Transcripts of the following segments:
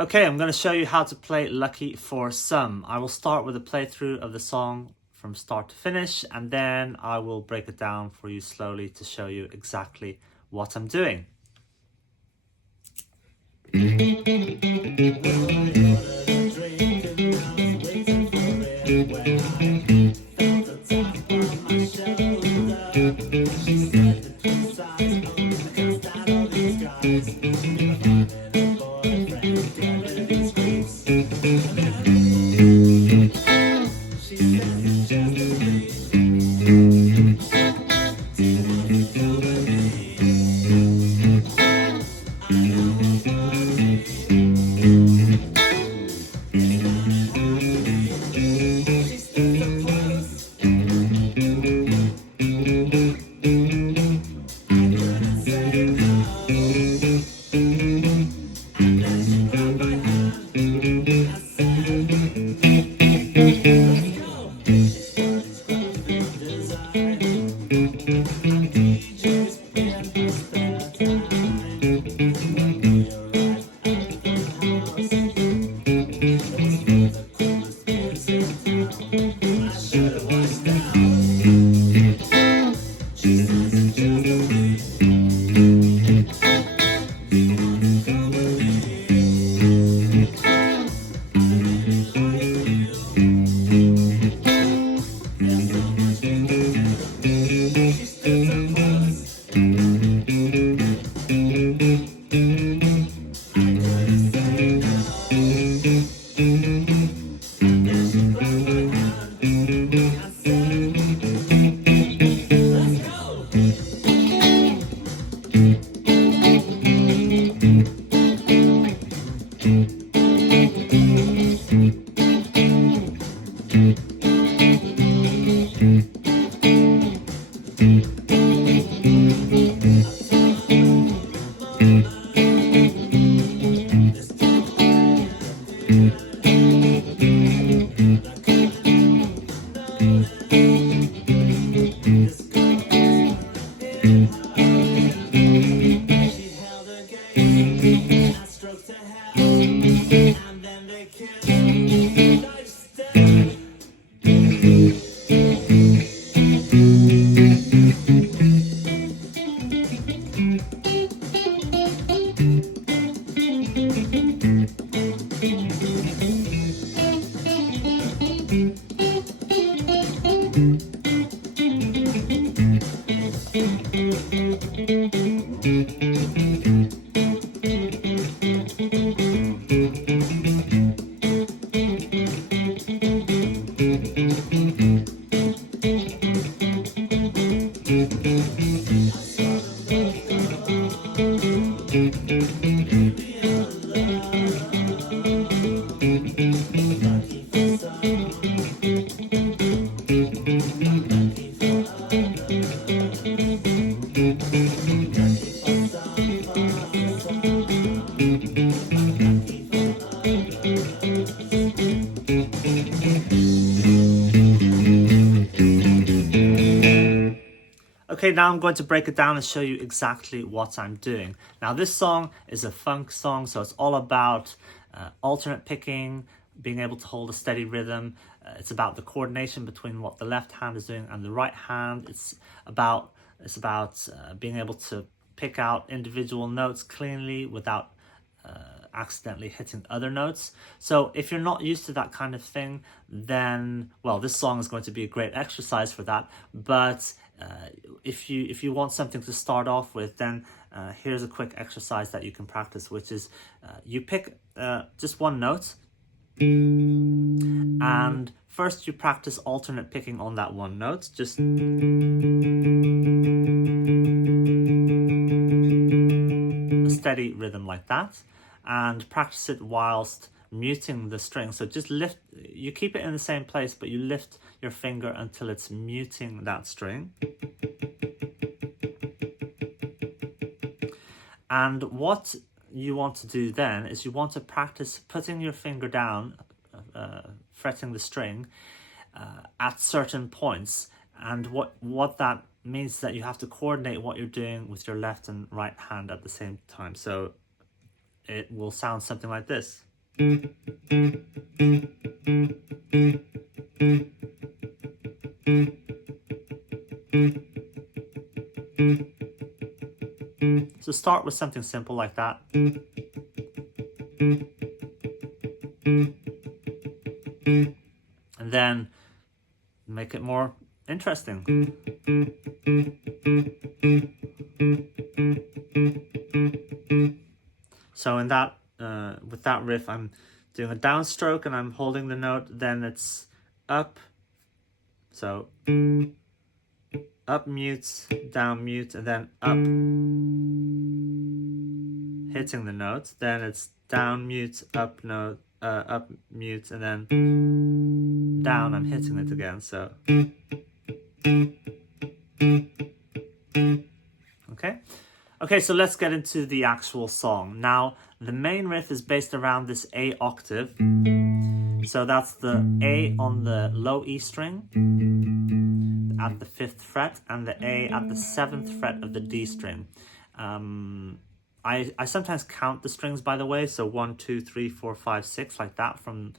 Okay, I'm going to show you how to play Lucky for Some. I will start with a playthrough of the song from start to finish, and then I will break it down for you slowly to show you exactly what I'm doing. Okay, now I'm going to break it down and show you exactly what I'm doing. Now, this song is a funk song, so it's all about alternate picking, being able to hold a steady rhythm. It's about the coordination between what the left hand is doing and the right hand. It's about being able to pick out individual notes cleanly without accidentally hitting other notes. So if you're not used to that kind of thing, then, well, this song is going to be a great exercise for that. But if you want something to start off with, then here's a quick exercise that you can practice, which is you pick just one note, and first you practice alternate picking on that one note, just a steady rhythm like that, and practice it whilst muting the string. So just lift, you keep it in the same place, but you lift your finger until it's muting that string. And what you want to do then is you want to practice putting your finger down, fretting the string at certain points. And what that means is that you have to coordinate what you're doing with your left and right hand at the same time. So it will sound something like this. So start with something simple like that. And then make it more interesting. So in that, with that riff, I'm doing a downstroke and I'm holding the note, then it's up. So up mute, down mute, and then up, hitting the note. Then it's down mute, up note, up mute, and then down, I'm hitting it again. So okay, so let's get into the actual song. Now, the main riff is based around this A octave. So that's the A on the low E string at the 5th fret and the A at the 7th fret of the D string. I sometimes count the strings, by the way, so 1, 2, 3, 4, 5, 6, like that, from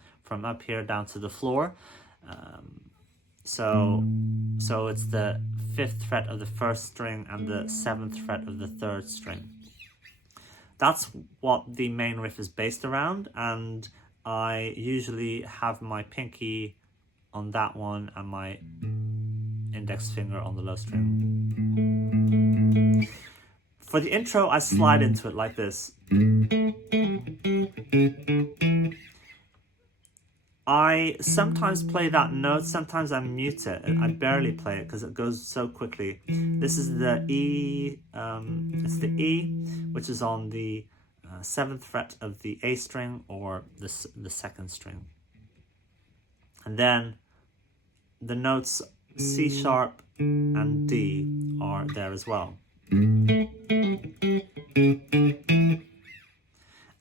up here down to the floor. So it's the 5th fret of the 1st string and the 7th fret of the 3rd string. That's what the main riff is based around, and I usually have my pinky on that one and my index finger on the low string. For the intro, I slide into it like this. I sometimes play that note, sometimes I mute it. I barely play it because it goes so quickly. This is the E, it's the E, which is on the 7th fret of the A string or the 2nd string. And then the notes C sharp and D are there as well.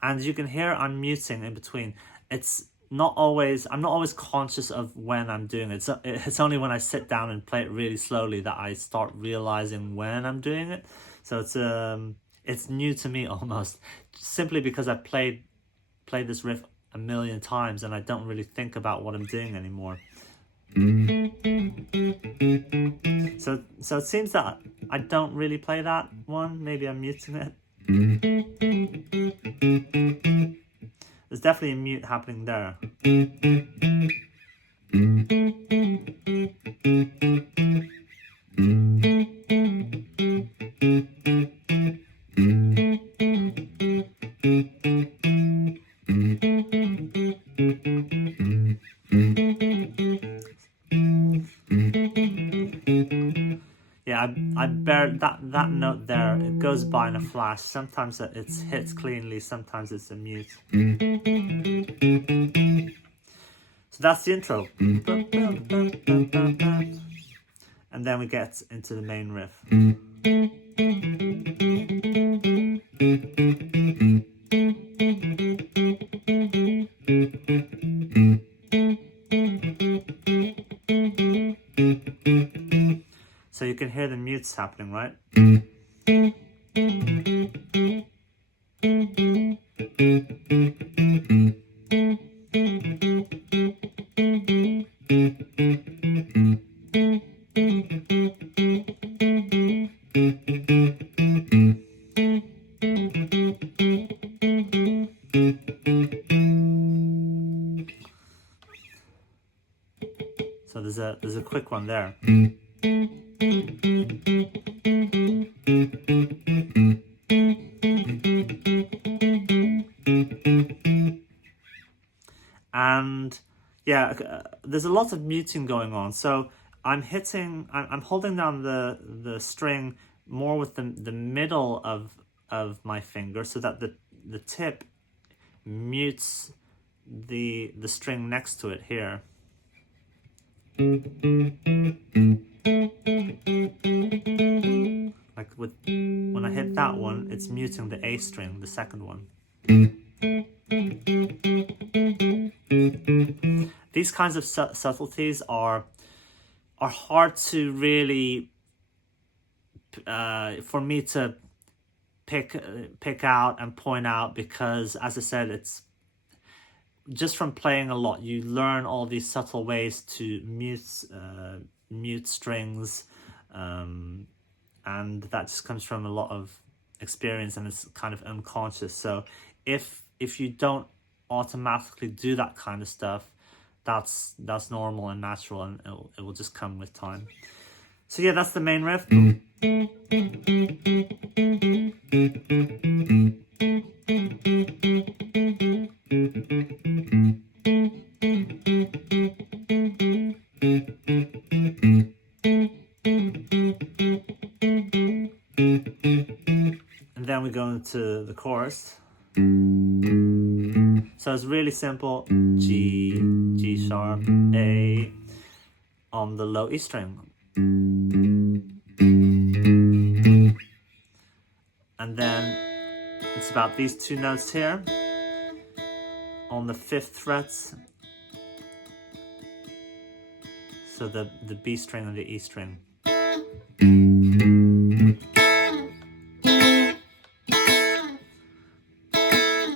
And you can hear I'm muting in between. I'm not always conscious of when I'm doing it. It's only when I sit down and play it really slowly that I start realizing when I'm doing it. So it's new to me almost, simply because I've played this riff a million times and I don't really think about what I'm doing anymore. So it seems that I don't really play that one. Maybe I'm muting it. There's definitely a mute happening there. Yeah, I bear that note there. It goes by in a flash. Sometimes it hits cleanly, sometimes it's a mute. So that's the intro. And then we get into the main riff. So you can hear the mutes happening, right? So there's a quick one there. And yeah, there's a lot of muting going on. So I'm holding down the string more with the middle of my finger, so that the tip mutes the string next to it here. Like when I hit that one, it's muting the A string, the second one. These kinds of subtleties are hard to really for me to pick out and point out, because, as I said, just from playing a lot, you learn all these subtle ways to mute strings, and that just comes from a lot of experience, and it's kind of unconscious. So if you don't automatically do that kind of stuff, that's normal and natural, and it will just come with time. So yeah, that's the main riff. And then we go into the chorus. So it's really simple. G, G sharp, A on the low E string. And then it's about these two notes here on the 5th frets. So the B string and the E string.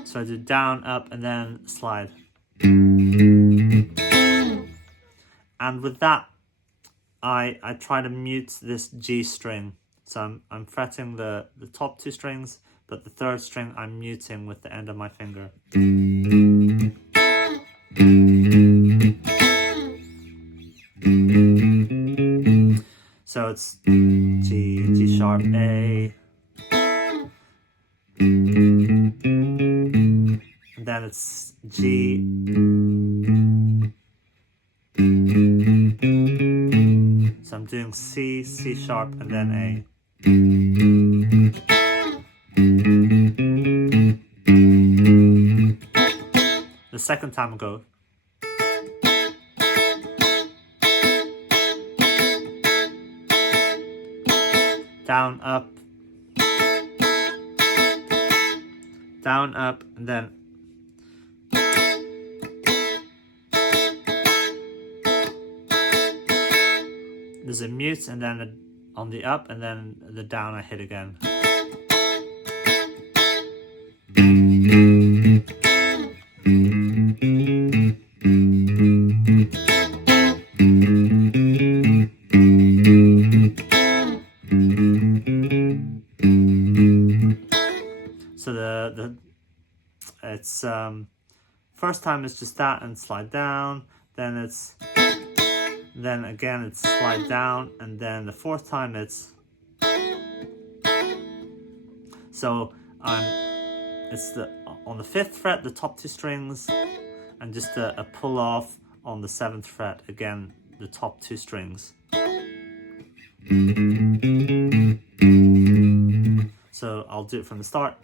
So I do down, up, and then slide. And with that, I try to mute this G string. So I'm fretting the top 2 strings, but the 3rd string I'm muting with the end of my finger. So it's G, G sharp, A. And then it's G. So I'm doing C, C sharp, and then A. The second time I go. Down, up, down, up, and then there's a mute, and then on the up, and then the down I hit again. So it's first time it's just that and slide down, then again it's slide down, and then the 4th time it's it's on the 5th fret the top 2 strings, and just a pull off on the 7th fret, again the top 2 strings. So I'll do it from the start.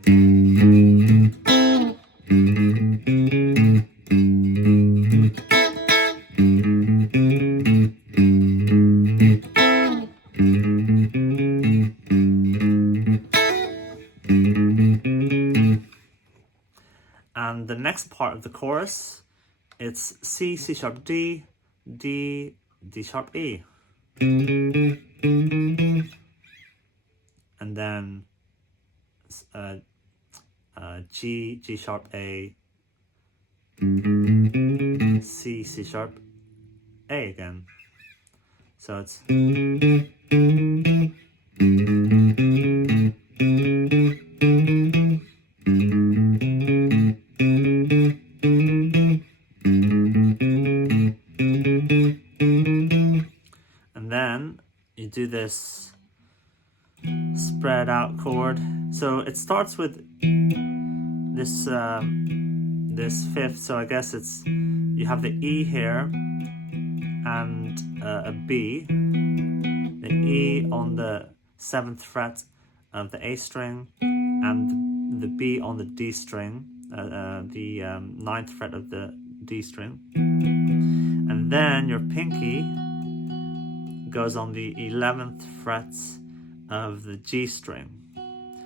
And the next part of the chorus, it's C, C sharp, D, D, D sharp, E. And then G, G sharp, A, C, C sharp, A again. So it's and then you do this spread out chord. So it starts with this this 5th, so I guess it's, you have the E here and a B, the E on the 7th fret of the A string, and the B on the D string, the 9th fret of the D string, and then your pinky goes on the 11th fret of the G string.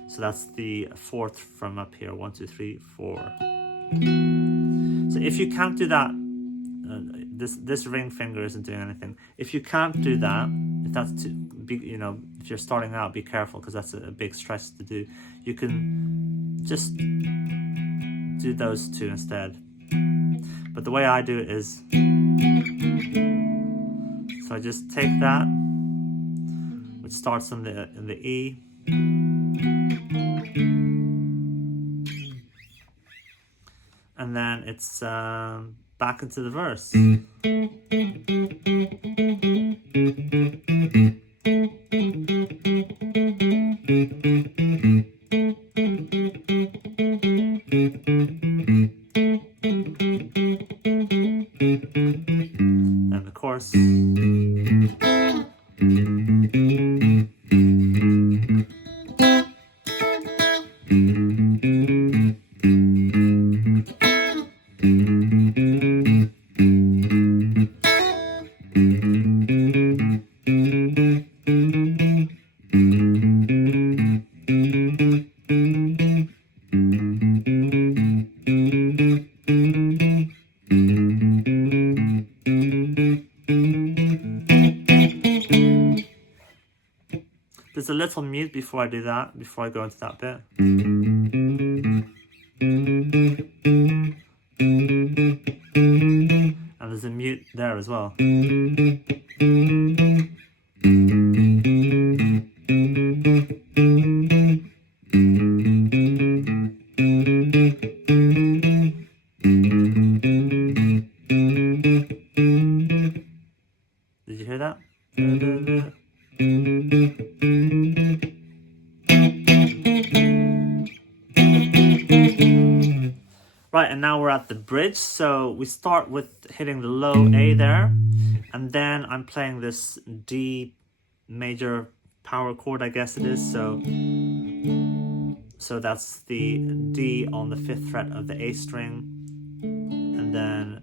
So that's the 4th from up here, 1, 2, 3, 4. So if you can't do that, this ring finger isn't doing anything. If you can't do that, if that's too big, if you're starting out, be careful, because that's a big stretch to do. You can just do those 2 instead. But the way I do it is, so I just take that, which starts in the E, and then it's back into the verse. Then the chorus. There's a little mute before I do that, before I go into that bit. And there's a mute there as well. Did you hear that? Right, and now we're at the bridge. So we start with hitting the low A there, and then I'm playing this D major power chord, I guess it is. So that's the D on the 5th fret of the A string, and then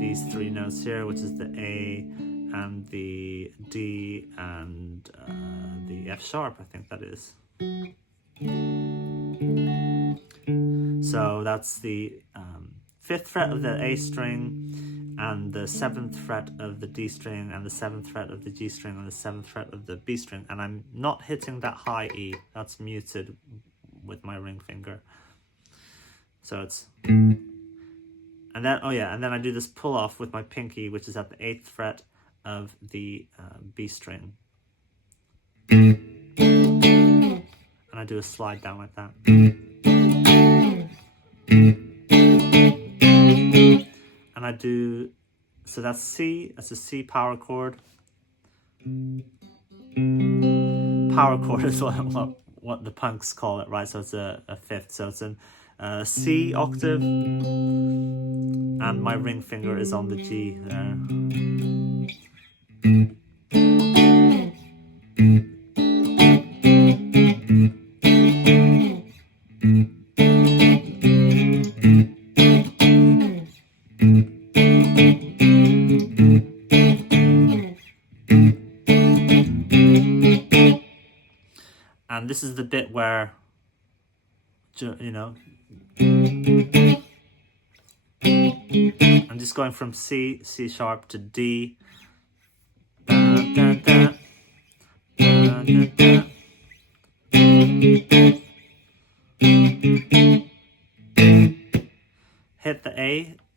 these 3 notes here, which is the A and the D and the F sharp, I think that is. So that's the 5th fret of the A string, and the 7th fret of the D string, and the 7th fret of the G string, and the 7th fret of the B string. And I'm not hitting that high E, that's muted with my ring finger. So it's, and then, oh yeah, and then I do this pull off with my pinky, which is at the 8th fret of the B string. And I do a slide down like that. And I do, so that's C, that's a C power chord. Power chord is what the punks call it, right? So it's a 5th, so it's an C octave, and my ring finger is on the G there. And this is the bit where, you know, I'm just going from C, C sharp to D. Da, da, da. Da, da, da. Hit the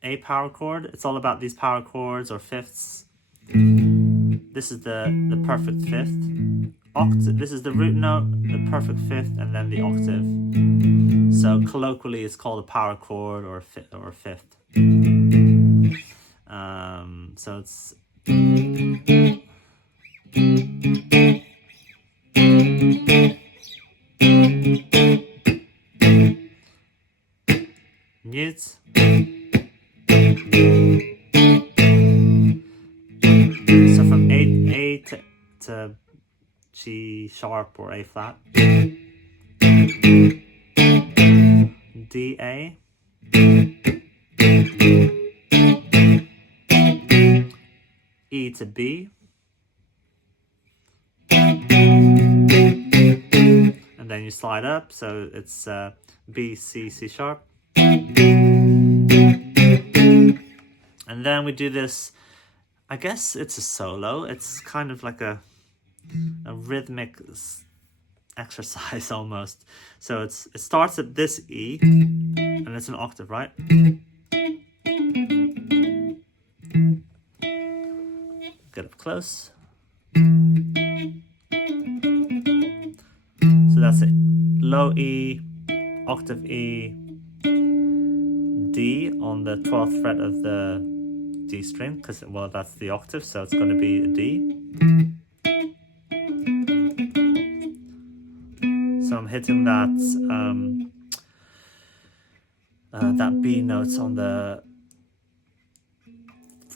A power chord. It's all about these power chords or fifths. This is the perfect 5th. Octave. This is the root note, the perfect 5th, and then the octave. So colloquially, it's called a power chord or a 5th. So it's mute. So from A to G sharp or A flat, D A, E to B, and then you slide up, so it's B, C, C sharp, and then we do this. I guess it's a solo. It's kind of like a rhythmic exercise almost. So it starts at this E, and it's an octave, right? get up close. So that's it. Low E, octave E, D on the 12th fret of the D string, because, well, that's the octave, so it's going to be a D. So I'm hitting that that B note on the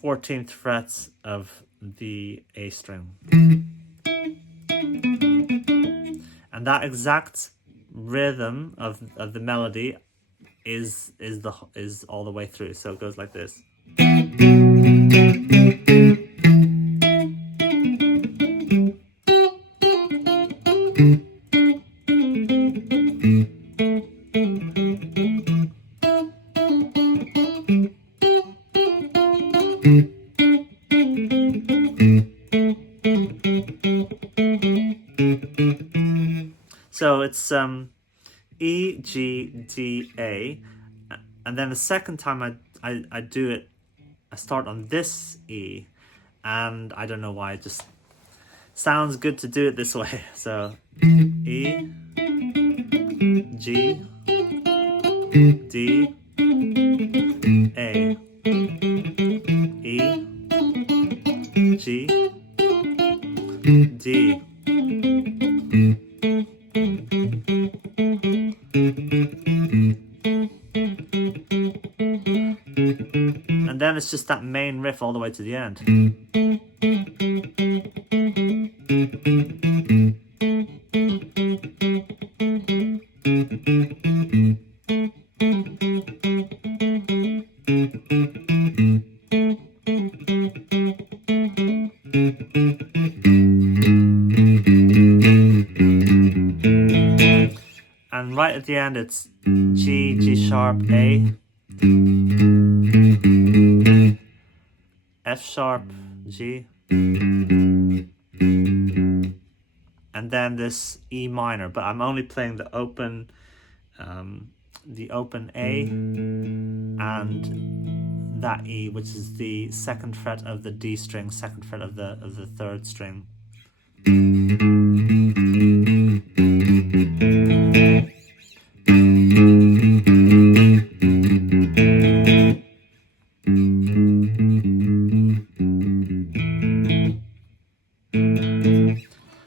14th fret of the A string. And that exact rhythm of the melody is all the way through. So it goes like this. So it's E, G, D, A, and then the second time I do it, I start on this E, and I don't know why, it just sounds good to do it this way. So E, G, D, A, E, G, D. And then it's just that main riff all the way to the end. And right at the end it's G, G sharp, A, F sharp, G, and then this E minor, but I'm only playing the open A and that E, which is the 2nd fret of the D string, 2nd fret of the 3rd string.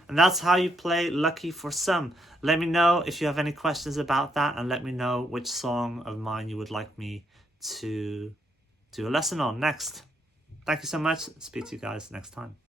And that's how you play Lucky for Some. Let me know if you have any questions about that, and let me know which song of mine you would like me to do a lesson on next. Thank you so much. Speak to you guys next time.